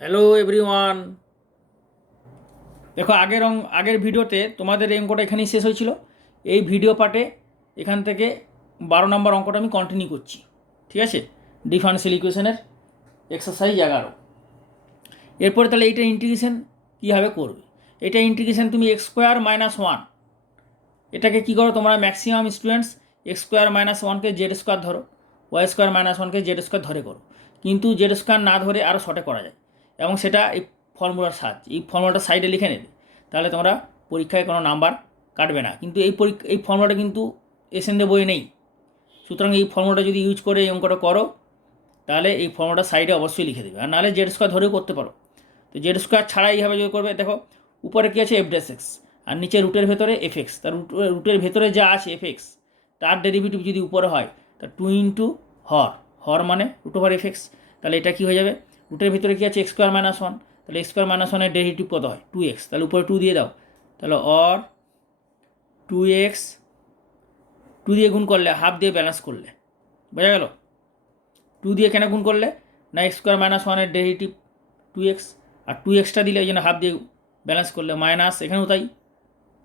Hello everyone. দেখো আগের ভিডিওতে তোমাদের এই অঙ্কটা এখানেই শেষ হয়েছিল। এই ভিডিও পার্টে এখান থেকে 12 নম্বর অঙ্কটা আমি কন্টিনিউ করছি। ঠিক আছে, ডিফারেন্সিয়াল ইকুয়েশনের এক্সারসাইজ 11। এরপরে তাহলে এইটা ইন্টিগ্রেশন কীভাবে করবে। এটা ইন্টিগ্রেশন তুমি x² - 1, এটাকে কী করো তোমরা ম্যাক্সিমাম স্টুডেন্টস x² - 1কে z² ধরো, y² - 1কে z² ধরে করো, কিন্তু z² না ধরে আরও শর্টে করা যায় এবং সেটা এই ফর্মুলার সাহায্যে। এই ফর্মুলাটা সাইডে লিখে নেবে, তাহলে তোমরা পরীক্ষায় কোনো নাম্বার কাটবে না। কিন্তু এই ফর্মুলাটা কিন্তু এসএনডে বইয়ে নেই, সুতরাং এই ফর্মুলাটা যদি ইউজ করে এই অঙ্কটা করো তাহলে এই ফর্মুলাটা সাইডে অবশ্যই লিখে দেবে, আর নাহলে z² ধরেও করতে পারো। তো z² ছাড়া এইভাবে যদি করবে, দেখো উপরে কী আছে f'(x) আর নিচে রুটের ভেতরে f(x), তার রুটের ভেতরে যা আছে f(x) তার ডেরিভেটিভ যদি উপরে হয় তা 2 ইন্টু হর মানে √f(x), তাহলে এটা কী হয়ে যাবে, রুটের ভিতরে কী আছে x² - 1, তাহলে x²-1 এর ডেরিভেটিভ কত হয় 2x, তাহলে উপরে 2 দিয়ে দাও, তাহলে অর 2x 2 দিয়ে গুণ করলে হাফ দিয়ে ব্যালেন্স করলে বোঝা গেল। 2 দিয়ে কেন গুণ করলে না x²-1 এর ডেরিভেটিভ 2x, আর 2xটা দিলে ওই জন্য হাফ দিয়ে ব্যালেন্স করলে মাইনাস, এখানেও তাই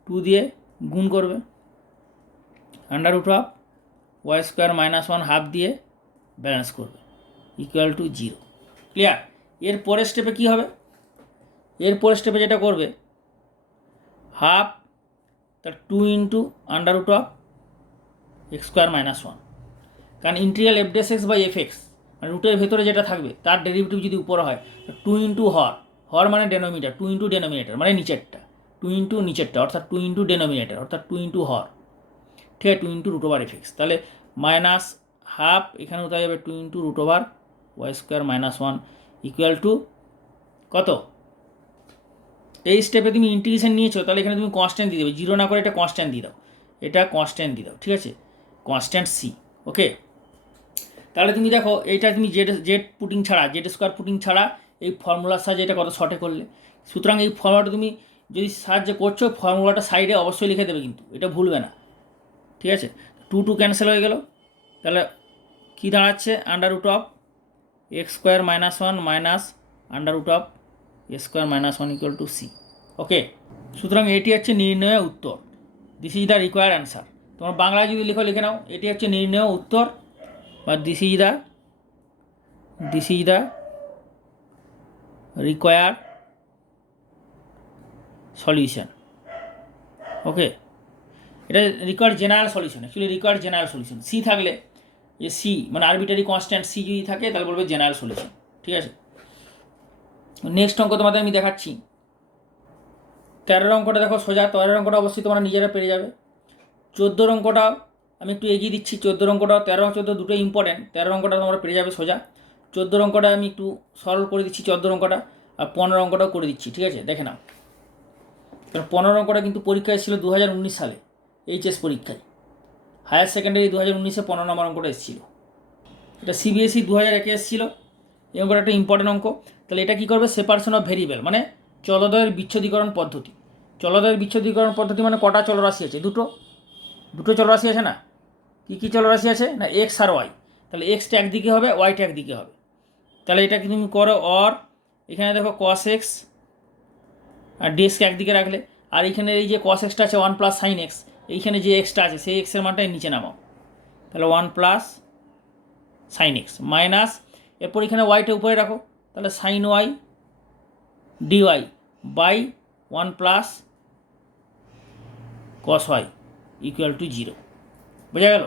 2 দিয়ে গুণ করবে √y² - 1 হাফ দিয়ে ব্যালেন্স করবে ইকুয়াল টু 0। ক্লিয়ার? এর পরের স্টেপে কী হবে, এর পরের স্টেপে যেটা করবে হাফ তার 2 ইন্টু x²-1, কারণ ইন্টিগ্রাল f'(x) বাই f(x) মানে রুটের ভেতরে যেটা থাকবে তার ডেরিভেটিভ যদি উপরে হয় 2 ইন্টু হর মানে ডেনোমিনেটার, 2 ইন্টু ডেনোমিনেটার মানে নিচেরটা, 2 ইন্টু নিচেরটা অর্থাৎ 2 ইন্টু ডেনোমিনেটার অর্থাৎ 2 ইন্টু হর, ঠিক আছে, 2 ইন্টু √f(x), তাহলে মাইনাস হাফ এখানেও তাই যাবে 2 ইন্টু √y²-1 ইকুয়াল টু কত। এই স্টেপে তুমি ইন্টিগ্রেশন নিয়েছো, তাহলে এখানে তুমি কনস্ট্যান্ট দিয়ে দেবে, 0 না করে এটা কনস্ট্যান্ট দিয়ে দাও, এটা কনস্ট্যান্ট দিয়ে দাও, ঠিক আছে, কনস্ট্যান্ট সি। ওকে, তাহলে তুমি দেখো এইটা তুমি জেড পুটিং ছাড়া, z² পুটিং ছাড়া এই ফর্মুলার সাহায্যে এটা কত শর্টে করলে। সুতরাং এই ফর্মুলাটা তুমি যদি সাহায্যে করছো ফর্মুলাটা সাইডে অবশ্যই লিখে দেবে, কিন্তু এটা ভুলবে না, ঠিক আছে। 2 ক্যান্সেল হয়ে গেল, তাহলে কী দাঁড়াচ্ছে √(x²-1 minus √(a²-1 equal to C). Okay, সুতরাং এটি হচ্ছে নির্ণয় উত্তর, this is the required answer. তোমার বাংলায় যদি লিখে নাও, এটি হচ্ছে নির্ণয় উত্তর বা this is the required solution. Okay, এটা required general solution, actually required general solution. C থাকলে, যে সি মানে আরবিটারি কনস্ট্যান্ট সি যদি থাকে তাহলে বলবে জেনারেল সলিউশন, ঠিক আছে। নেক্সট অঙ্ক তোমাদের আমি দেখাচ্ছি। 13 অঙ্কটা দেখো সোজা, 13 অঙ্কটা অবশ্যই তোমরা নিজেরা পেরে যাবে। 14 অঙ্কটা আমি একটু এগিয়ে দিচ্ছি, 14 অঙ্কটা 13 14 দুটোই ইম্পর্টেন্ট, 13 অঙ্কটা তোমরা পেরে যাবে সোজা। 14 অঙ্কটা আমি একটু সরল করে দিচ্ছি 14 অঙ্কটা, আর 15 অঙ্কটাও করে দিচ্ছি, ঠিক আছে, দেখে নাও। কারণ 15 অঙ্কটা কিন্তু পরীক্ষায় ছিল 2019 সালে, এইচএস পরীক্ষায়, হায়ার সেকেন্ডারি 2019-এ 15 নম্বর অঙ্কটা এসেছিলো। এটা সিবিএসই 2001-এ এসেছিলো। এই অঙ্কটা একটা ইম্পর্টেন্ট অঙ্ক। তাহলে এটা কী করবে, সেপারেশন অফ ভেরিয়েবল মানে চলদয়ের বিচ্ছুদীকরণ পদ্ধতি। চলদয়ের বিচ্ছুদীকরণ পদ্ধতি মানে কটা চলরাশি আছে, দুটো চলরাশি আছে না, কী চলরাশি আছে না এক্স আর ওয়াই, তাহলে এক্সটা একদিকে হবে ওয়াইটা একদিকে হবে। তাহলে এটা কি তুমি করো অর, এখানে দেখো cos x আর ডিএক্সকে একদিকে রাখলে, আর এইখানে এই যে cos x আছে 1 + sin x, এইখানে যে এক্সটা আছে সেই এক্সের মানটাই নিচে নামাও, তাহলে 1 + sin x মাইনাস, এরপর এখানে ওয়াইটা উপরে রাখো, তাহলে sin y dy by 1 + cos y equal to 0। বোঝা গেল?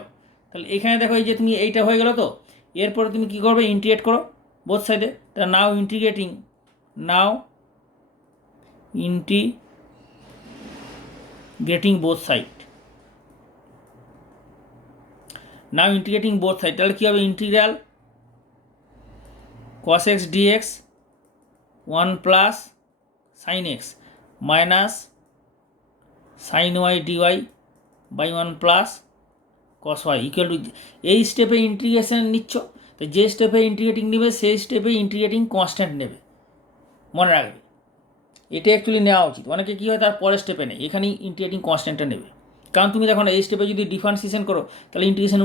তাহলে এখানে দেখো এই যে তুমি এইটা হয়ে গেল, তো এরপরে তুমি কী করবে, ইন্টিগ্রেট করো বোথ সাইডে, তাহলে নাও ইন্টিগ্রেটিং বোথ সাইড, তাহলে কী হবে, integral cos x dx 1 + sin x minus sin y dy by 1 + cos y equal to, এই স্টেপে ইন্টিগ্রেশন নিচ্ছ, তো যে স্টেপে ইন্টিগ্রেটিং নেবে সেই স্টেপে ইন্টিগ্রেটিং কনস্ট্যান্ট নেবে, মনে রাখবে, এটা অ্যাকচুয়ালি নেওয়া উচিত। অনেকে কী হয় তার পরের স্টেপে নেই, এখানেই ইন্টিগ্রেটিং কনস্ট্যান্টটা নেবে, কারণ তুমি দেখো না এই স্টেপে যদি ডিফারেন্সিয়েশন করো তাহলে ইন্টিগ্রেশন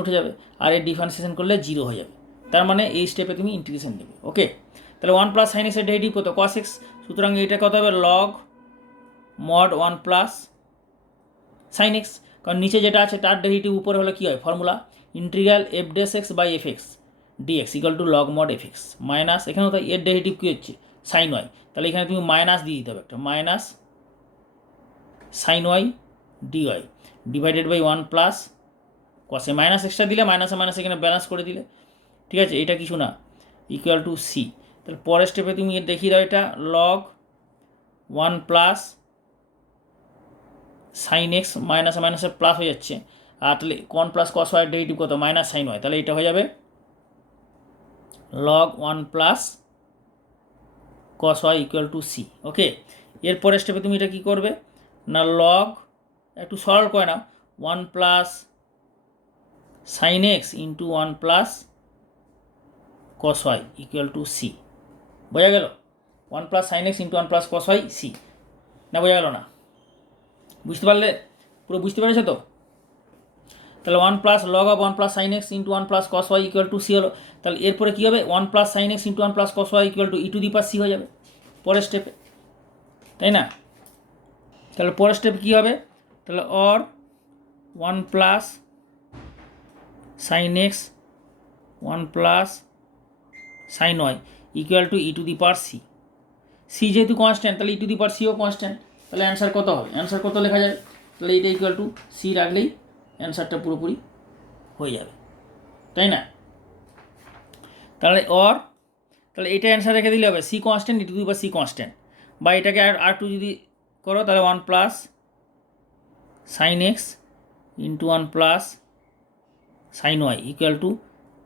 উঠে যাবে, আর এই ডিফারেন্সিয়েশন করলে 0 হয়ে যাবে, তার মানে এই স্টেপে তুমি ইন্টিগ্রেশন নেবে। ওকে, তাহলে 1 প্লাস সাইন এক্সের ডেরিভেটিভ কত কস এক্স, সুতরাং এটা কত হবে log mod 1 plus sine x, কারণ নিচে যেটা আছে তার ডেরিভেটিভ উপরে হলে কী হয় formula integral f dash x by f x dx equal to log mod f x minus, এখানেও তো এর ডেরিভেটিভ কী হচ্ছে সাইন ওয়াই, তাহলে এখানে তুমি মাইনাস দিয়ে দিতে হবে একটা minus sine y dy divided by 1 plus কসে মাইনাস এক্সট্রা দিলে মাইনাসে মাইনাস এখানে ব্যালেন্স করে দিলে, ঠিক আছে, এটা কিছু না ইকুয়াল টু সি। তাহলে পরের স্টেপে তুমি দেখিয়ে দাও এটা লগ 1 প্লাস সাইন এক্স মাইনাসে মাইনাসে প্লাস হয়ে যাচ্ছে, আর তাহলে 1 প্লাস কস ওয়াই ডেরিভেটিভ কত মাইনাস সাইন ওয়াই, তাহলে এটা হয়ে যাবে log 1 plus cos y equal to C. Okay, এরপরের স্টেপে তুমি এটা কী করবে না লগ একটু সরল করে নাও 1 plus sine x into 1 plus cos y equal to c, বোঝা গেল 1 plus sine x into 1 plus cos y c, না বোঝা গেল না, বুঝতে পারলে পুরো বুঝতে পেরেছো তো? তাহলে 1 plus log of 1 plus sine x into 1 plus cos y equal to c হলো, তাহলে এরপরে কী হবে 1 plus sine x into 1 plus cos y equal to e to the power c হয়ে যাবে পরের স্টেপে, তাই না? তাহলে পরের স্টেপ কী হবে তাহলে or 1 plus sine x 1 plus sine y equal to e to the power c, c যেহেতু কনস্ট্যান্ট তাহলে ই টু দি পাওয়ার সিও কনস্ট্যান্ট, তাহলে অ্যান্সার কত হবে, অ্যান্সার কত লেখা যায়, তাহলে এটা ইকুয়াল টু সি রাখলেই অ্যান্সারটা পুরোপুরি হয়ে যাবে, তাই না? তাহলে তাহলে এটা অ্যান্সার রেখে দিলে হবে c constant e to the power c constant, বা এটাকে আর টু যদি করো তাহলে 1 plus sine x into 1 plus sine y equal to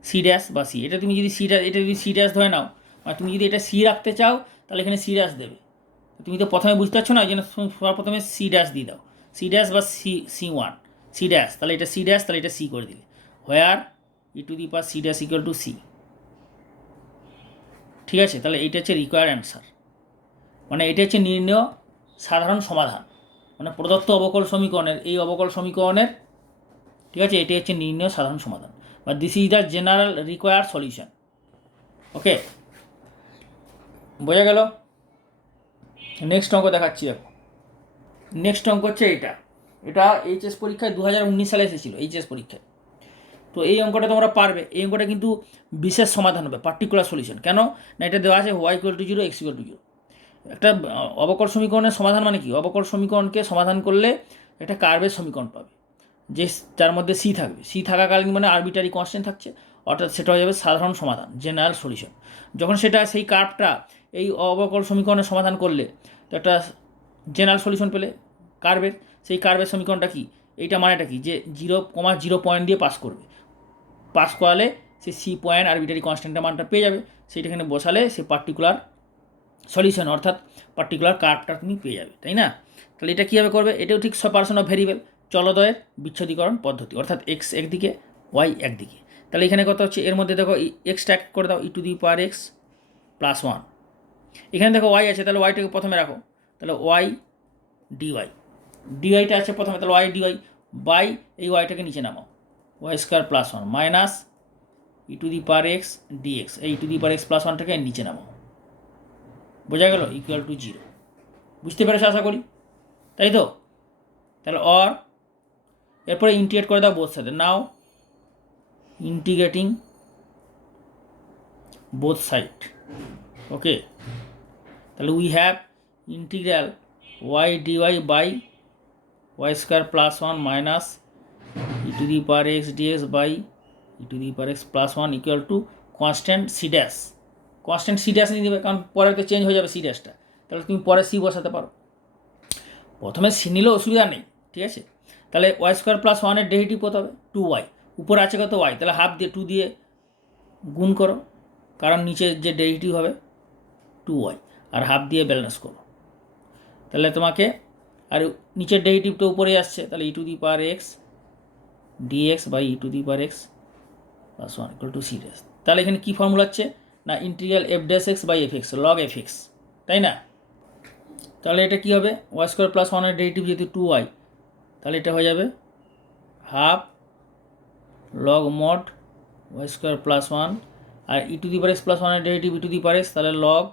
c dash বা সি, এটা তুমি যদি সি ড্যাশ এটা যদি সি ড্যাশ ধরে নাও, মানে তুমি যদি এটা সি রাখতে চাও তাহলে এখানে সি ড্যাশ দেবে, তুমি তো প্রথমে বুঝতে পারছো না, ওই জন্য সবার প্রথমে সি ড্যাশ দিয়ে দাও, সি ড্যাশ বা সি ওয়ান সি ড্যাশ, তাহলে এটা সি ড্যাশ তাহলে এটা সি করে দিলে where e to the power c dash equal to c, ঠিক আছে? তাহলে এইটা হচ্ছে রিকোয়ার্ড অ্যান্সার, মানে এটা হচ্ছে নির্ণয় সাধারণ সমাধান, মানে প্রদত্ত অবকল সমীকরণের এই অবকল সমীকরণের, ঠিক আছে, এটি হচ্ছে নির্ণয় সাধারণ সমাধান বা this is the general required solution. Okay, বোঝা গেল? নেক্সট অঙ্ক দেখাচ্ছি, দেখো নেক্সট অঙ্ক হচ্ছে এটা এইচএস পরীক্ষায় 2019 সালে এসেছিলো এইচএস পরীক্ষায়, তো এই অঙ্কটা তোমরা পারবে, এই অঙ্কটা কিন্তু বিশেষ সমাধান হবে পার্টিকুলার সলিউশন, কেন না এটা দেওয়া আছে y equal to 0 x equal to 0, একটা অবকল সমীকরণের সমাধান মানে কি, অবকল সমীকরণকে সমাধান করলে একটা কার্ভের সমীকরণ পাবে যে যার মধ্যে সি থাকবে, সি থাকাকালীন মানে আরবিটারি কনস্ট্যান্ট থাকছে, অর্থাৎ সেটা হয়ে যাবে সাধারণ সমাধান জেনারেল সলিউশন। যখন সেটা সেই কার্ভটা এই অবকল সমীকরণের সমাধান করলে তো একটা জেনারেল সলিউশন পেলে কার্ভের, সেই কার্ভের সমীকরণটা কি, এইটা মানেটা কি যে 0,0 পয়েন্ট দিয়ে পাস করবে, পাস করালে সে সি পয়েন্ট আরবিটারি কনস্ট্যান্টের মানটা পেয়ে যাবে, সেইটা এখানে বসালে সে পার্টিকুলার সলিউশন অর্থাৎ পার্টিকুলার কার্ভটা তুমি পেয়ে যাবে, তাই না? তাহলে এটা কীভাবে করবে, এটাও ঠিক সেপারেশন অফ ভেরিয়েবল চলদ্বয়ের বিচ্ছুরীকরণ পদ্ধতি, অর্থাৎ এক্স একদিকে ওয়াই একদিকে। তাহলে এখানে কত হচ্ছে, এর মধ্যে দেখো এক্সটা এক করে দাও e to the power x plus 1, এখানে দেখো ওয়াই আছে তাহলে ওয়াইটাকে প্রথমে রাখো, তাহলে ওয়াই ডিওয়াই, ডিওয়াইটা আছে প্রথমে, তাহলে ওয়াই ডিওয়াই বাই এই ওয়াইটাকে নিচে নামাও y square plus 1 minus e to the power x dx, এই e to the power x plus 1টাকে নিচে নামাও, বোঝা গেল ইকুয়াল টু 0, বুঝতে পেরেছো আশা করি, তাই তো? তাহলে এরপরে ইন্টিগ্রেট করে দাও বোথ সাইডে, নাও ইন্টিগ্রেটিং বোথ সাইড, ওকে, তাহলে we have integral y dy by y square plus 1 minus e to the power x dx by e to the power x plus 1 equal to constant c dash, constant c dash নিয়ে দেবে কারণ পরে তো change হয়ে যাবে C ড্যাশটা, তাহলে তুমি পরে সি বসাতে পারো, প্রথমে সি নিলেও অসুবিধা নেই, ঠিক আছে? তাহলে ওয়াই স্কোয়ার প্লাস 1-এর ডেরিভেটিভ কত হবে 2y, উপরে আছে কত ওয়াই, তাহলে হাফ দিয়ে 2 দিয়ে গুণ করো, কারণ নিচে যে ডেরিভেটিভ হবে 2y, আর হাফ দিয়ে ব্যালেন্স করো, তাহলে তোমাকে আর নিচের ডেরিভেটিভটা উপরে আসছে, তাহলে e to the power x dx by e to the power x plus 1 equal to c dash, তাহলে এখানে কী ফর্মুলা হচ্ছে না integral f dash x by f x log f x, তাই না? তাহলে এটা কী হবে ওয়াই স্কোয়ার প্লাস 1-এর ডেরিভেটিভ যেহেতু 2y, তাহলে এটা হয়ে যাবে half log mod y square plus 1, আর e to the power x plus ওয়ানের derivative e to the power x, তাহলে log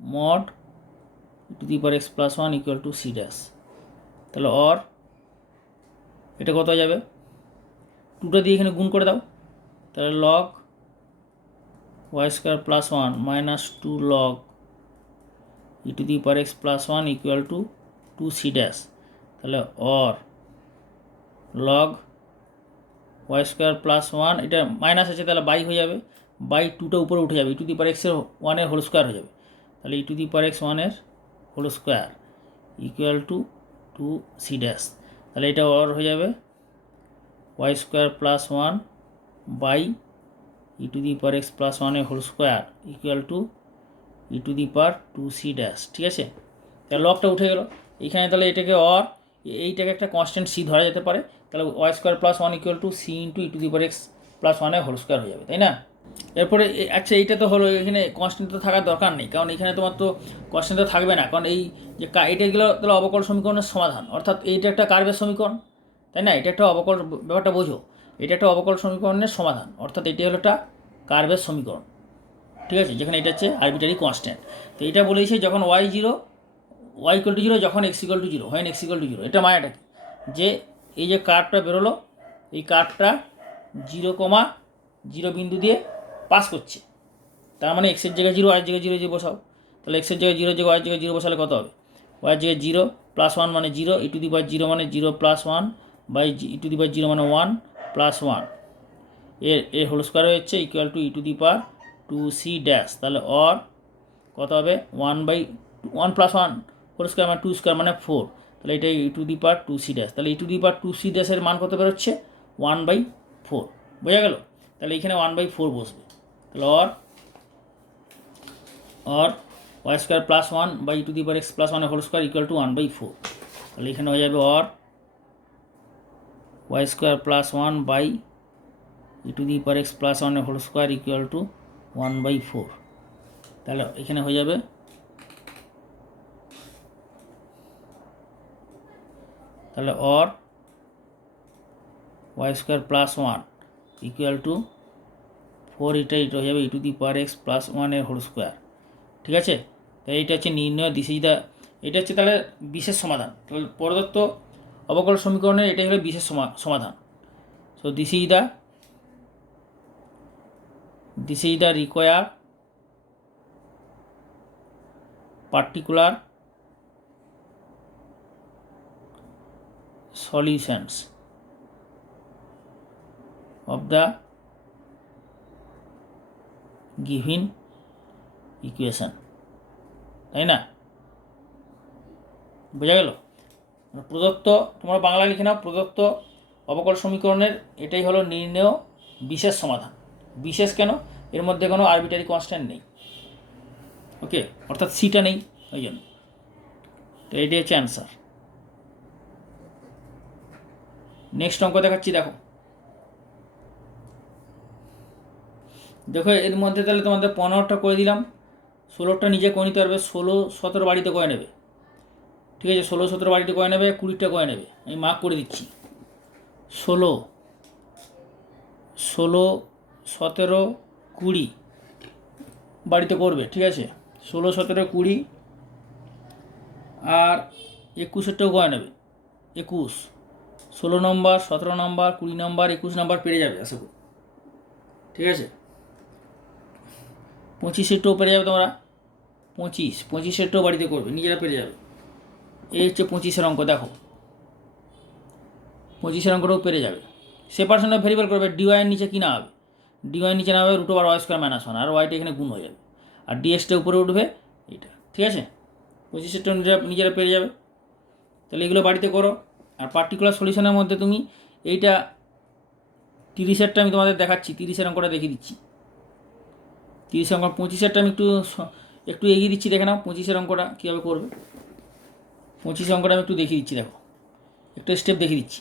mod e to the power x plus one equal to c dash. তাহলে or এটা কত যাবে, টুটা দিয়ে এখানে গুণ করে দাও, তাহলে log y square plus one minus two log e to the power x plus one equal to two c dash. তাহলে or log y square plus one, এটা মাইনাস আছে তাহলে বাই হয়ে যাবে, বাই টুটা উপরে উঠে যাবে, ই টু দি পাওয়ার এক্সের ওয়ানের হোল স্কোয়ার হয়ে যাবে, তাহলে e to the power x ওয়ানের whole square equal to two c dash. তাহলে এটা অর হয়ে যাবে y square plus one by e to the power x plus ওয়ানের whole square equal to e to the power two c dash. ঠিক আছে, তাহলে লগটা উঠে গেল এইখানে, তাহলে এটাকে অর এইটাকে একটা কনস্ট্যান্ট সি ধরা যেতে পারে, তাহলে y square plus one equal to c into e to the power x plus ওয়ানের হোল স্কোয়ার হয়ে যাবে, তাই না? এরপরে আচ্ছা এইটা তো হলো, এখানে কনস্ট্যান্ট তো থাকার দরকার নেই, কারণ এখানে তোমার তো কনস্ট্যান্ট তো থাকবে না, কারণ এই যে এটা গেলো তাহলে অবকল সমীকরণের সমাধান, অর্থাৎ এইটা একটা কার্ভের সমীকরণ, তাই না? এটা একটা অবকল, ব্যাপারটা বোঝো, এটা একটা অবকল সমীকরণের সমাধান, অর্থাৎ এটি হলো একটা কার্ভের সমীকরণ। ঠিক আছে, যেখানে এটা হচ্ছে আরবিটারি কনস্ট্যান্ট। তো এটা বলেছে যখন y zero, y equal to zero, যখন এক্স ইকুয়াল টু জিরো, হয় এক্স ইকুয়াল টু জিরো, এটা মায়াটা কি, যে এই যে কার্ভটা বেরোলো, এই কার্ভটা 0,0 বিন্দু দিয়ে পাস করছে, তার মানে এক্সের জায়গায় জিরো, ওয়াইয়ের জায়গায় জিরো যে বসাও, তাহলে এক্সের জায়গায় জিরো, যে ওয়াইয়ের জায়গায় জিরো বসালে কত হবে, ওয়াইয়ের জায়গায় জিরো প্লাস ওয়ান মানে zero, e to the power zero মানে zero plus one by e to the power zero মানে ওয়ান প্লাস ওয়ান, এর হোল স্কোয়ার হচ্ছে equal to e to the power two c dash. তাহলে or কত হবে, one by one plus one whole square মানে two square মানে four, তাহলে এটা e to the power two c dash. তাহলে e to the power two C ড্যাশের মান কত বেরোচ্ছে, 1/4, বোঝা গেল? তাহলে এখানে 1/4 বসবে, তাহলে or y square plus one by e to the power x plus ওয়ানের হোল স্কোয়ার ইকুয়াল টু 1/4, তাহলে এখানে হয়ে যাবে or y square plus one by e to the power x plus ওয়ানের হোল স্কোয়ার ইকুয়াল টু 1/4, তাহলে এখানে হয়ে যাবে তাহলে or y square plus one equal to 4, এটা হয়ে যাবে e to the power x plus ওয়ানের হোল স্কোয়ার। ঠিক আছে, তাই এটা হচ্ছে নির্ণয় দিশিদা, এটা হচ্ছে তাহলে বিশেষ সমাধান, তাহলে প্রদত্ত অবকল সমীকরণের এটাই হলো বিশেষ সমাধান। So this is the require particular solutions of the given equation, তাই না? বোঝা গেল? প্রদত্ত, তোমরা বাংলা লিখে নাও, প্রদত্ত অবকল সমীকরণের এটাই হলো নির্ণেয় বিশেষ সমাধান। বিশেষ কেন, এর মধ্যে কোনো আরবিটারি কনস্ট্যান্ট নেই, ওকে, অর্থাৎ সিটা নেই, ওই জন্য। তো এটাই হচ্ছে অ্যান্সার। নেক্সট অঙ্ক দেখাচ্ছি, দেখো দেখো এর মধ্যে তাহলে তোমাদের 15টা করে দিলাম, 16টা নিজে করে নিতে পারবে, 16, 17 বাড়িতে করে নেবে। ঠিক আছে, 16, 17 বাড়িতে করে নেবে, 20টা করে নেবে, আমি মার্ক করে দিচ্ছি। 16, 17, 20 বাড়িতে করবে। ঠিক আছে, 16, 17, 20 আর 21টাও করে নেবে, 21, 16 নম্বর, 17 নম্বর, 20 নম্বর, 21 নম্বর পেরে যাবে আশা করি। ঠিক আছে, 25টাও পেরে যাবে তোমরা, 25টাও বাড়িতে করবে, নিজেরা পেরে যাবে। এই হচ্ছে 25-এর অঙ্ক, দেখো 25-এর অঙ্কটাও পেরে যাবে। সেপারেশন অফ ভেরিয়েবল করবে, ডিওয়াইয়ের নিচে কি না হবে, ডিওয়াইয়ের নিচে না হবে √/y² - 1, আর ওয়াইটা এখানে গুণ হয়ে যাবে, আর ডিএসটা উপরে উঠবে এইটা। ঠিক আছে, 25-এরটা নিজেরা পেরে যাবে। তাহলে এগুলো বাড়িতে করো। আর পার্টিকুলার সলিউশনের মধ্যে তুমি এইটা 30-এরটা আমি তোমাদের দেখাচ্ছি, 30-এর অঙ্কটা দেখিয়ে দিচ্ছি। 30-এর অঙ্ক, 25-এরটা আমি একটু এগিয়ে দিচ্ছি, দেখে নাও 25-এর অঙ্কটা কীভাবে করবে। 25-এর অঙ্কটা আমি একটু দেখিয়ে দিচ্ছি, দেখো একটা স্টেপ দেখিয়ে দিচ্ছি।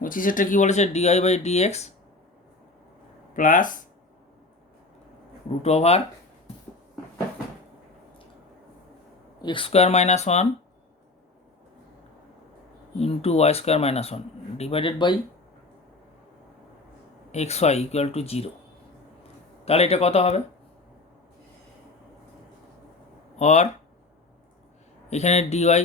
25-এরটা কী বলেছে, dy/dx plus √(x² - 1 into y² - 1 divided by xy equal to 0। তাহলে এটা কত হবে, অর এখানে ডিওয়াই,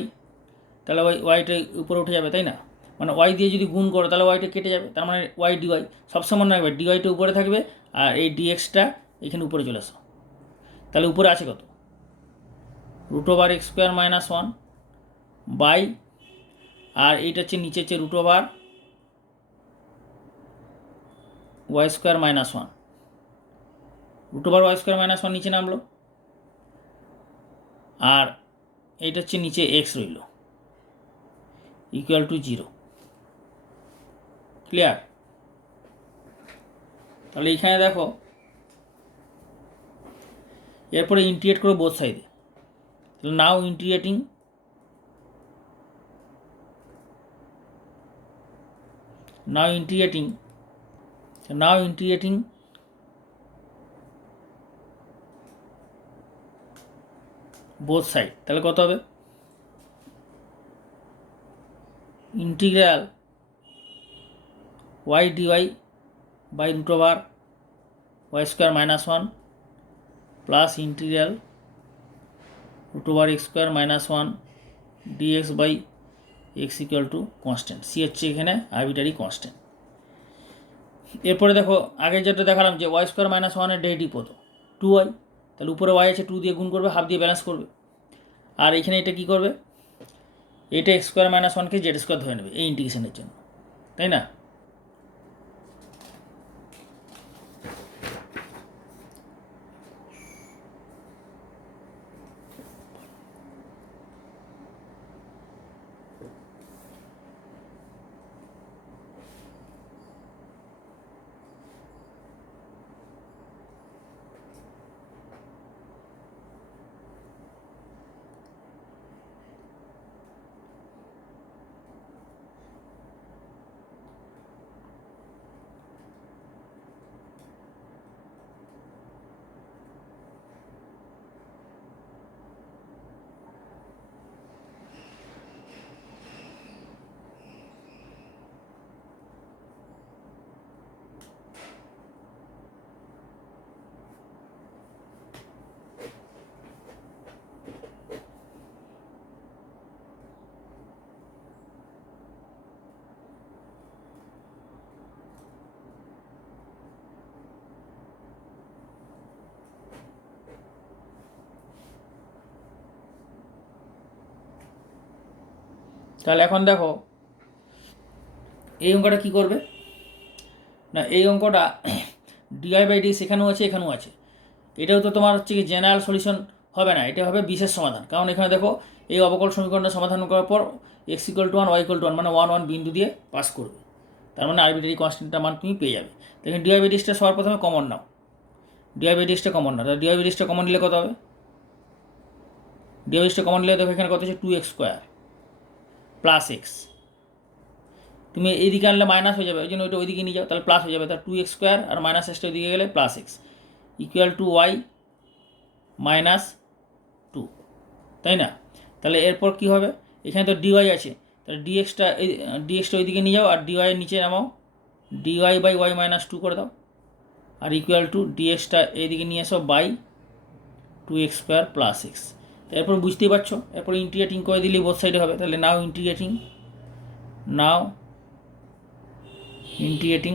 তাহলে ওয়াইটা উপরে উঠে যাবে, তাই না? মানে ওয়াই দিয়ে যদি গুণ করো তাহলে ওয়াইটা কেটে যাবে, তার মানে ওয়াই ডিওয়াই সবসময় রাখবে, ডিওয়াইটা উপরে থাকবে আর এই ডিএক্সটা এখানে উপরে চলে আসো। তাহলে উপরে আছে কত, √x² - 1 বাই, আর এইটা হচ্ছে নিচে হচ্ছে √y² - 1, √y² - 1 নিচে নামলো, আর এইটা হচ্ছে নিচে এক্স রইল ইকুয়াল টু 0। ক্লিয়ার? তাহলে এইখানে দেখো, এরপরে ইন্টিগ্রেট করো বোথ সাইডে। তাহলে নাও ইন্টিগ্রেটিং বোথ সাইড। তাহলে কত হবে, integral y dy by √y² - 1 plus integral √x² - 1 dx by x equal to constant, c হচ্ছে এখানে আরবিটারি কনস্ট্যান্ট। এরপরে দেখো আগে যেটা দেখালাম যে y² - 1 ডেরিভেটিভ কত, 2y, তাহলে উপরে y আছে 2 দিয়ে গুণ করবে, হাফ দিয়ে ব্যালেন্স করবে, আর এখানে এটা কি করবে, এটা x² - 1কে z² ধরে নেবে এই ইন্টিগ্রেশনের জন্য, তাই না? তাহলে এখন দেখো এই অঙ্কটা কী করবে না, এই অঙ্কটা dy/dx এখানেও আছে এখানেও আছে, এটাও তো তোমার হচ্ছে কি জেনারেল সলিউশন হবে না, এটা হবে বিশেষ সমাধান। কারণ এখানে দেখো এই অবকল সমীকরণটা সমাধান করার পর x = 1 y = 1 মানে 1 1 বিন্দু দিয়ে পাস করবে, তার মানে আরবিটারি কনস্ট্যান্টটার মান তুমি পেয়ে যাবে। দেখেন dy/dxটা সবার প্রথমে কমন নাও, dy/dxটা কমন নাও, তাহলে dy/dxটা কমন নিলে কত হবে, dy/dxটা কমন নিলে দেখো এখানে কত হচ্ছে 2x² প্লাস এক্স, তুমি এইদিকে আনলে মাইনাস হয়ে যাবে, ওই জন্য ওইটা ওইদিকে নিয়ে যাও, তাহলে প্লাস হয়ে যাবে, তাহলে 2x² আর মাইনাস এক্সটা ওইদিকে গেলে plus x equal two y - 2, তাই না? তাহলে এরপর কি হবে, এখানে তো dy আছে, তাহলে ডিএক্সটা ওইদিকে নিয়ে যাও আর dy এর নিচে নামাও, dy বাই y - 2 করে দাও, আর ইকুয়াল টু ডিএক্সটা এইদিকে নিয়ে এসো বাই 2x² প্লাস এক্স। এরপর বুঝতেই পারছো, এরপর ইন্টিগ্রেটিং করে দিলেই বোথ সাইডে হবে। তাহলে নাও ইন্টিগ্রেটিং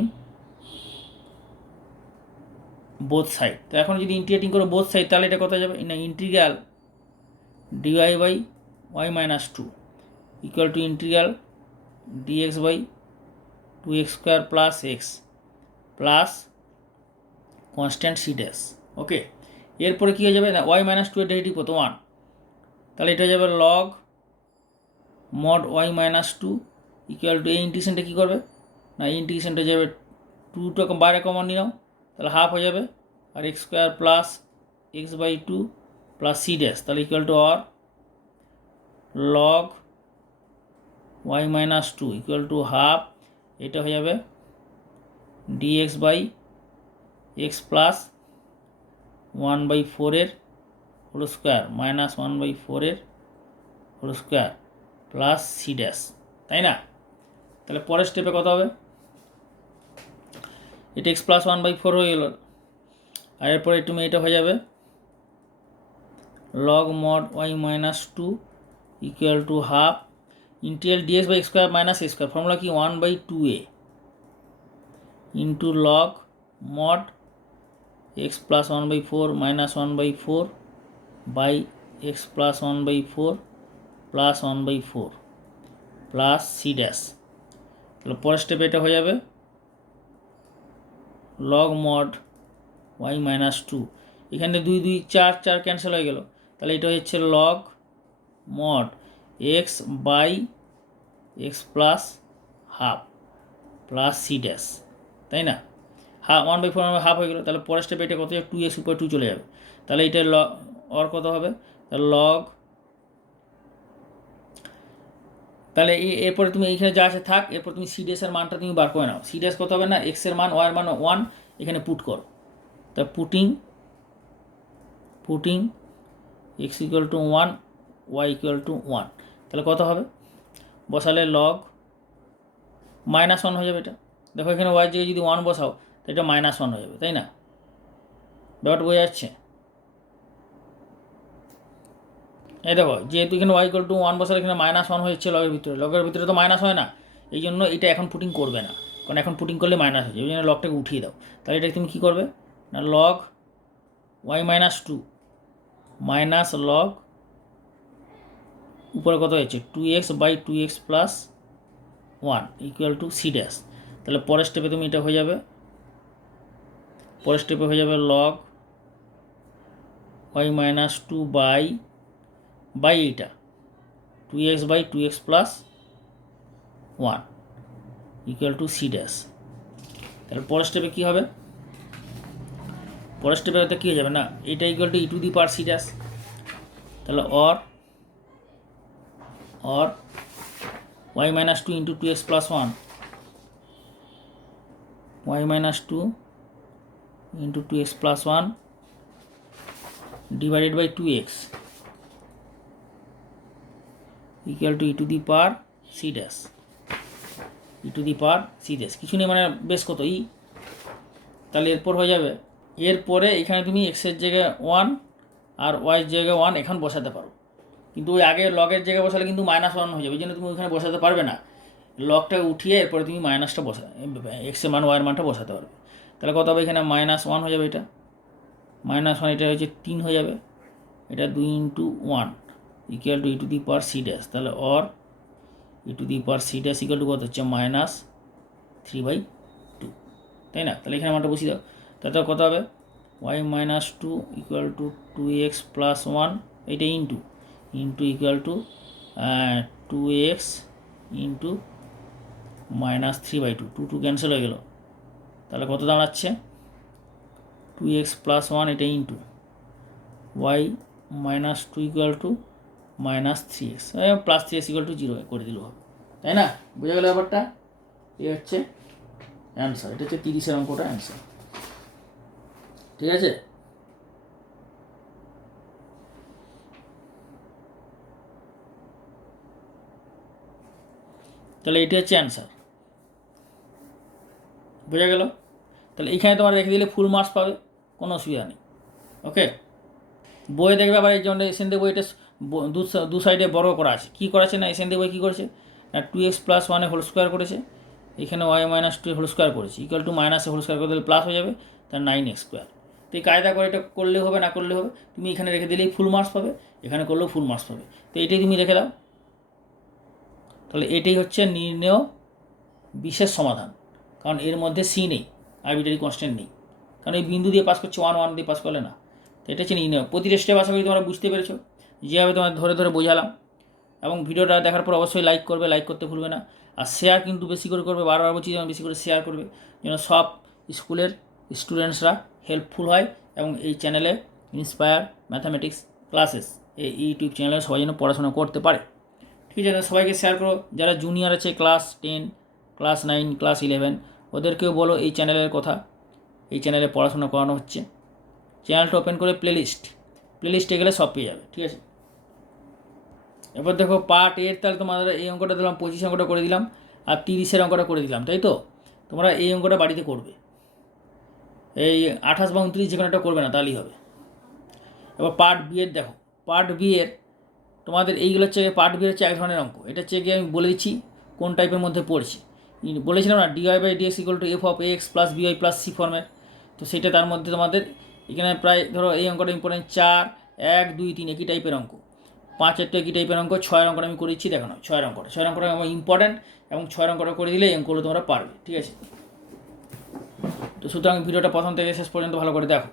বোথ সাইড। তো এখন যদি ইন্টিগ্রেটিং করো বোথ সাইড তাহলে এটা কত যাবে না, integral dy by y - 2 equal to integral dx by 2x² plus x plus constant c dash. Okay, এরপরে কী হয়ে যাবে না, y - 2 এর ডেরিভেটিভ কত 1, তাহলে এটা হয়ে যাবে log mod y - 2 equal to এই ইন্টিগ্রেশনটা কী করবে না, এই ইন্টিগ্রেশনটা যাবে 2টা বাইরে কমন নিয়ে নাও, তাহলে হাফ হয়ে যাবে, আর x² plus x/2 plus c dash, তাহলে ইকুয়াল টু আর log y - 2 equal to half, এটা হয়ে যাবে dx বাই এক্স প্লাস 1/4 এর হোল স্কোয়ার মাইনাস 1/4 এর whole square plus c dash, তাই না? তাহলে পরের স্টেপে কত হবে, এটা x প্লাস 1/4 হয়ে গেল, আর এরপরে তুমি এটা হয়ে যাবে log mod y minus two equal to half integral dx by x square minus a square, formula কি 1/2a into log mod x plus 1/4 minus 1/4 by x plus 1/4 plus 1/4 plus c dash. তাহলে পরের স্টেপে এটা হয়ে যাবে log mod y minus two, এখানে 2 2 4 4 cancel হয়ে গেল, তাহলে এটা হচ্ছে log mod x by x plus half plus c dash, তাই না? 1/4 হাফ হয়ে গেল, তাহলে পরের স্টেপে এটা কত যাবে 2x উপর 2 চলে যাবে, তাহলে এটা কত হবে লগ, তাহলে এরপরে তুমি এইখানে যা আছে থাক, এরপর তুমি সি ড্যাশের মানটা তুমি বার করে নাও। সি ড্যাশ কত হবে না, এক্সের মান ওয়াইয়ের মান 1 এখানে পুট করো, তা putting x equal to 1 y equal to 1, তাহলে কত হবে বসালে লগ -1 হয়ে যাবে। এটা দেখো এখানে ওয়াই জায়গায় যদি 1 বসাও তো এটা -1 হয়ে যাবে, তাই না? ব্যাপারটা বোঝা যাচ্ছে? এই দেখো যেহেতু এখানে ওয়াই ইকুয়াল টু 1 বসালে এখানে -1 হয়েছে লগের ভিতরে তো মাইনাস হয় না, এই জন্য এটা এখন পুটিং করবে না, কারণ এখন পুটিং করলে মাইনাস হয়ে যাবে, এই জন্য লগটাকে উঠিয়ে দাও। তাহলে এটা তুমি কী করবে না log y minus two minus log উপরে কত হয়েছে 2x by 2x plus 1 equal to c dash. তাহলে পরের স্টেপে তুমি এটা হয়ে যাবে, পরের স্টেপে হয়ে যাবে log y minus two by এইটা 2x by 2x plus 1 equal to c dash. তাহলে পরের স্টেপে কী হবে, পরের স্টেপে হয়তো কী হয়ে যাবে না এটা equal to e to the power c dash, তাহলে or y minus 2 into 2x plus 1 y minus 2 into 2x plus 1 divided by 2x equal to e to the power c dash, e to the power c dash কিছু নেই মানে বেশ কত ই। তাহলে এরপর হয়ে যাবে, এরপরে এখানে তুমি এক্সের জায়গায় 1 আর ওয়াইয়ের জায়গায় 1 এখন বসাতে পারো, কিন্তু ওই আগে লগের জায়গায় বসালে কিন্তু -1 হয়ে যাবে, এই জন্য তুমি ওইখানে বসাতে পারবে না, লগটা উঠিয়ে এরপরে তুমি মাইনাসটা এক্সের মান ওয়াইয়ের মানটা বসাতে পারবে। তাহলে কত হবে এখানে -1 হয়ে যাবে, এটা -1 এটা হচ্ছে 3 হয়ে যাবে, এটা 2 into 1 equal to e to the power c dash, তাহলে or e to the power c dash equal to কত হচ্ছে -3/2, তাই না? তাহলে এখানে মানটা বসিয়ে দাও, তাহলে কত হবে y minus 2 equal to 2x plus 1 এইটা into equal to 2x into -3/2, 2 2 cancel হয়ে গেল, তাহলে কত দাঁড়াচ্ছে 2x প্লাস 1 এটা into y minus 2 equal to -3x plus 3x equal to 0 করে দিলেও হবে, তাই না? বোঝা গেল ব্যাপারটা? এই হচ্ছে অ্যান্সার, এটা হচ্ছে 30-এর অঙ্কটা অ্যান্সার, ঠিক আছে? তাহলে এটি হচ্ছে অ্যান্সার, বোঝা গেল? তাহলে এইখানে তোমার রেখে দিলে ফুল মার্কস পাবে, কোনো অসুবিধা নেই। ওকে, বইয়ে দেখবে আবার এই জন্য এসএন দিয়ে বইটা দু সাইডে বড় করা আছে, কী করা আছে না এসএন দিয়ে বই কী করেছে না 2x প্লাস 1 হোল স্কোয়ার করেছে, এখানে ওয়াই মাইনাস 2 হোল স্কোয়ার করেছে ইকুয়াল টু মাইনাসে হোল স্কোয়ার করে দিলে প্লাস হয়ে যাবে, তার 9x স্কোয়ার। তো এই কায়দা করে এটা করলে হবে না করলে হবে, তুমি এখানে রেখে দিলেই ফুল মার্কস পাবে, এখানে করলেও ফুল মার্কস পাবে, তো এটাই তুমি রেখে দাও। তাহলে এটাই হচ্ছে নির্ণেয় বিশেষ সমাধান, কারণ এর মধ্যে সি নেই, আরবিটারি কনস্ট্যান্ট নেই, কারণ এই বিন্দু দিয়ে পাস করছে 1 1 দিয়ে পাস করলে না। তো এটা হচ্ছে নির্ণয়। প্রতিটা স্টেপ আশা করি তোমরা বুঝতে পেরেছো, যেভাবে তোমার ধরে ধরে বোঝালাম, এবং ভিডিওটা দেখার পর অবশ্যই লাইক করবে, লাইক করতে ভুলবে না, আর শেয়ার কিন্তু বেশি করে করবে, বারবার বলছি যেন বেশি করে শেয়ার করবে, যেন সব স্কুলের স্টুডেন্টসরা হেল্পফুল হয়, এবং এই চ্যানেলে ইন্সপায়ার ম্যাথামেটিক্স ক্লাসেস এই ইউটিউব চ্যানেলে সবাই যেন পড়াশোনা করতে পারে, ঠিক আছে? সবাইকে শেয়ার করো, যারা জুনিয়র আছে ক্লাস 10 ক্লাস 9 ক্লাস 11 ওদেরকেও বলো এই চ্যানেলের কথা, এই চ্যানেলে পড়াশোনা করানো হচ্ছে। চ্যানেলটা ওপেন করে প্লেলিস্টে গেলে সব পেয়ে যাবে, ঠিক আছে? এবার দেখো পার্ট এর, তাহলে তোমাদের এই অঙ্কটা দিলাম, 25 অঙ্কটা করে দিলাম, আর 30-এর অঙ্কটা করে দিলাম, তাই তো? তোমরা এই অঙ্কটা বাড়িতে করবে, এই 28 বা 29 যে কোনো একটা করবে না, তাহলেই হবে। এবার পার্ট বি এর দেখো, পার্ট বি এর তোমাদের এইগুলো হচ্ছে পার্ট বি হচ্ছে এক ধরনের অঙ্ক। এটা হচ্ছে গিয়ে আমি বলে দিচ্ছি কোন টাইপের মধ্যে পড়ছি। বলেছিলাম না dy by dx equal to f of x plus b y plus c ফর্মের। তো সেটা তার মধ্যে তোমাদের এখানে প্রায় ধরো এই অঙ্কটা ইম্পর্টেন্ট 4, 1, 2, 3 একই টাইপের অঙ্ক, 5-এর তো একই টাইপের অঙ্ক, 6-এর অঙ্কটা আমি করেছি দেখানো। 6-এর অঙ্কটা আমার ইম্পর্টেন্ট, এবং 6-এর অঙ্কটা করে দিলে এই অঙ্কগুলো তোমরা পারবে, ঠিক আছে। তো সুতরাং ভিডিওটা প্রথম থেকে শেষ পর্যন্ত ভালো করে দেখো।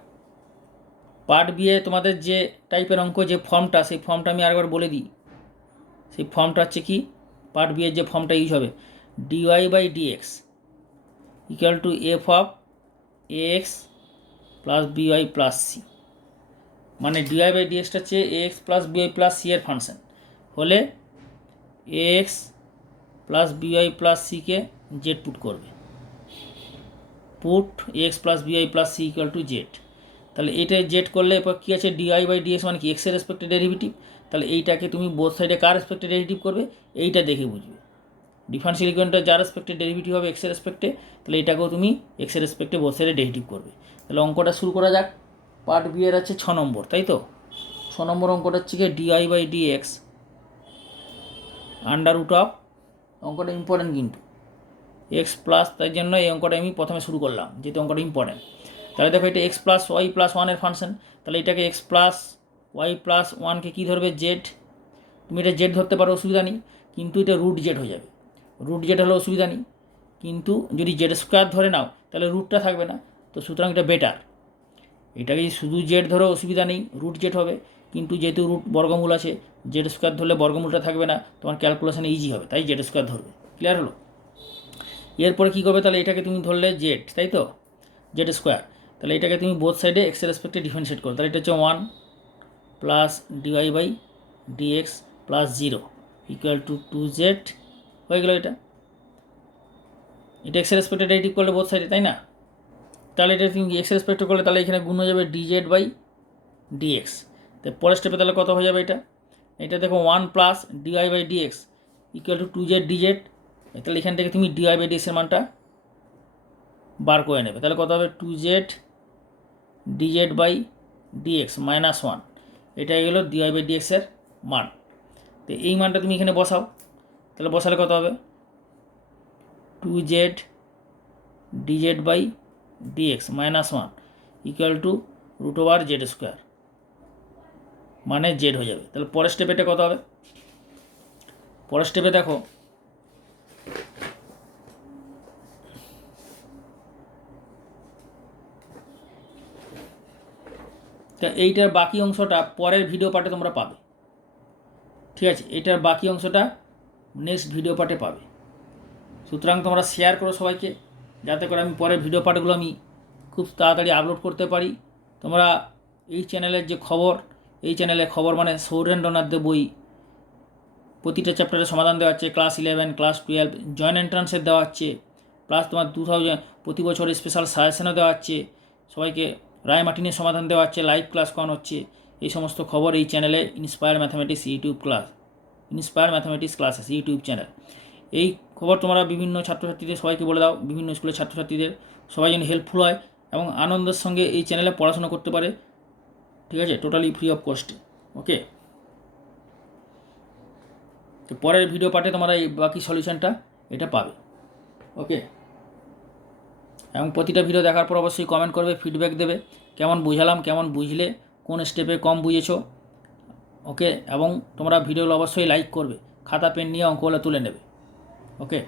পার্ট বি এ তোমাদের যে টাইপের অঙ্ক, যে ফর্মটা, সেই ফর্মটা আমি আরেকবার বলে দিই। সেই ফর্মটা হচ্ছে কি, পার্ট বি এর যে ফর্মটা ইউজ হবে, dy by dx equal to f of x plus b y plus c. মানে ডিওয়াই বাই ডিএক্সটা হচ্ছে x plus b y plus c এর ফাংশন হলে এক্স প্লাস বিওয়াই প্লাস সিকে জেড পুট করবে, put x plus b y plus c equal to z. তাহলে এটা Z করলে এরপর কী আছে, ডিওয়াই বাই ডিএক্স মানে কি, এক্সের রেসপেক্টে ডেরিভেটিভ। তাহলে এইটাকে তুমি বোথ সাইডে কার রেসপেক্টে ডেরিভেটিভ করবে, এইটা দেখে বুঝবে। ডিফারেন্সিয়াল ইকুয়েশনটা যার রেসপেক্টে ডেরিভেটিভ হবে এক্সের রেসপেক্টে, তাহলে এটাকেও তুমি এক্সের রেসপেক্টে বোথ সাইডে ডেরিভেটিভ করবে। তাহলে অঙ্কটা শুরু করা যাক। পার্ট বি এর আছে 6 নম্বর, তাই তো। 6 নম্বর অঙ্কটা হচ্ছে কি d i by dx under root of, অঙ্কটা ইম্পর্টেন্ট কিন্তু, এক্স প্লাস, তাই জন্য এই অঙ্কটা আমি প্রথমে শুরু করলাম যেহেতু অঙ্কটা ইম্পর্টেন্ট। তাহলে দেখো এটা এক্স প্লাস ওয়াই প্লাস ওয়ানের ফাংশন, তাহলে এটাকে এক্স প্লাস ওয়াই প্লাস ওয়ানকে কী ধরবে, জেড। তুমি এটা জেড ধরতে পারো, অসুবিধা নেই, কিন্তু এটা রুট জেড হয়ে যাবে। রুট জেড হলে অসুবিধা নেই, কিন্তু যদি জেড স্কোয়ার ধরে নাও তাহলে রুটটা থাকবে না, তো সুতরাং এটা বেটার। এটাকে শুধু জেড ধরো অসুবিধা নেই, রুট জেড হবে, কিন্তু যেহেতু রুট বর্গমূল আছে, জেড স্কোয়ার ধরলে বর্গমূলটা থাকবে না, তোমার ক্যালকুলেশন ইজি হবে, তাই জেড স্কোয়ার ধরবে। ক্লিয়ার হলো? এরপরে কী করবে, তাহলে এটাকে তুমি ধরলে জেড, তাই তো, জেড স্কোয়ার। তাহলে এটাকে তুমি বোথ সাইডে এক্সের রেসপেক্টে ডিফারেন্সিয়েট করো, তাহলে এটা হচ্ছে 1 plus dy by dx plus 0 equal to 2z হয়ে গেল। এটা এক্সের রেসপেক্টে ডেরিভেটিভ করলে বোথ সাইডে, তাই না। তাহলে এটা তুমি এক্সের রেসপেক্টে করলে তাহলে এখানে গুণ হয়ে যাবে ডিজেড বাই ডিএক্স। তো পরের স্টেপে তাহলে কত হয়ে যাবে, এটা দেখো 1 plus dy by dx equal to 2z dz. তাহলে এখান থেকে তুমি ডিওয়াই বাই ডিএক্সের মানটা বার করে নেবে, তাহলে কত হবে 2z dz by dx minus 1, এটাই গেলো ডিওয়াই বাই ডিএক্সের মান। তো এই মানটা তুমি এখানে বসাও, তাহলে বসালে কত হবে 2z dz by dx minus 1 equal to root over z square, মানে জেড হয়ে যাবে। তাহলে পরের স্টেপে এটা কত হবে, পরের স্টেপে দেখো তা এইটার বাকি অংশটা পরের ভিডিও পার্টে তোমরা পাবে, ঠিক আছে। এটার বাকি অংশটা নেক্সট ভিডিও পার্টে পাবে। সুতরাং তোমরা শেয়ার করো সবাইকে, যাতে করে আমি পরের ভিডিও পার্টগুলো আমি খুব তাড়াতাড়ি আপলোড করতে পারি। তোমরা এই চ্যানেলের যে খবর, এই চ্যানেলে খবর মানে সৌরেন্দ্রনাথ বই, প্রতিটা চ্যাপ্টারের সমাধান দেওয়া হচ্ছে, ক্লাস 11, ক্লাস 12, জয়েন্ট এন্ট্রান্সের দেওয়া হচ্ছে, প্লাস তোমার 2000 প্রতি বছর স্পেশাল সাজেশনও দেওয়া হচ্ছে, সবাইকে রায় মার্টিনের সমাধান দেওয়া হচ্ছে, লাইভ ক্লাস করানো হচ্ছে। এই সমস্ত খবর এই চ্যানেলে inspire mathematics YouTube class, inspire mathematics classes YouTube channel. এই খবর তোমরা বিভিন্ন ছাত্রছাত্রীদের সবাইকে বলে দাও, বিভিন্ন স্কুলের ছাত্রছাত্রীদের, সবাই যেন হেল্পফুল হয় এবং আনন্দের সঙ্গে এই চ্যানেলে পড়াশোনা করতে পারে, ঠিক আছে, টোটালি ফ্রি অফ কস্টে। ওকে, তো পরের ভিডিও পার্টে তোমরা এই বাকি সলিউশনটা এটা পাবে। ওকে, এবং প্রতিটা ভিডিও দেখার পর অবশ্যই কমেন্ট করবে, ফিডব্যাক দেবে, কেমন বুঝালাম, কেমন বুঝলে, কোন স্টেপে কম বুঝেছো। ওকে, এবং তোমরা ভিডিওগুলো অবশ্যই লাইক করবে, খাতা পেন নিয়ে অঙ্কগুলো তুলে নেবে। ওকে।